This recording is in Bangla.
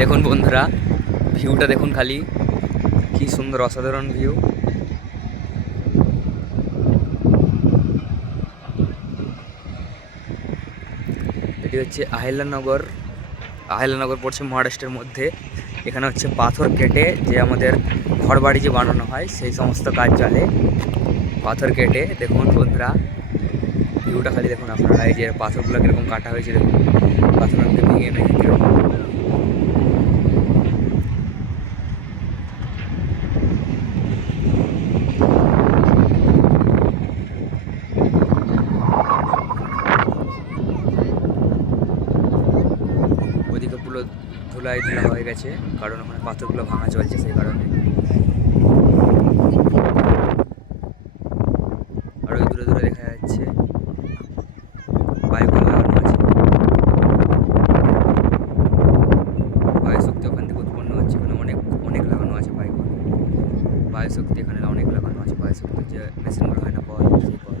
দেখুন বন্ধুরা, ভিউটা দেখুন খালি, কি সুন্দর অসাধারণ ভিউ। এটি হচ্ছে আহিলানগর। আহিলানগর পড়ছে মহারাষ্ট্রের মধ্যে। এখানে হচ্ছে পাথর কেটে যে আমাদের ঘরবাড়ি যে বানানো হয় সেই সমস্ত কাজ চলে। পাথর কেটে দেখুন বন্ধুরা, ভিউটা খালি দেখুন আপনারা। এই যে পাথরগুলো কীরকম কাটা হয়েছে দেখুন, পাথরগুলোকে ভেঙে ভেঙে কীরকম। ওইদিকে পুরো ধুলা হয়ে গেছে, কারণ ওখানে পাথরগুলো ভাঙা চলছে সেই কারণে। আর ওই দূরে দূরে দেখা যাচ্ছে বায়ুকল লাগানো আছে। বায়ু শক্তি ওখান থেকে উৎপন্ন হচ্ছে, এখানে অনেক অনেক লাগানো আছে বায়ুকল। বায়ু শক্তি এখানে অনেক লাগানো আছে, বায়ু শক্তির যে মেশিনগুলো হয় না, কল সেই কল।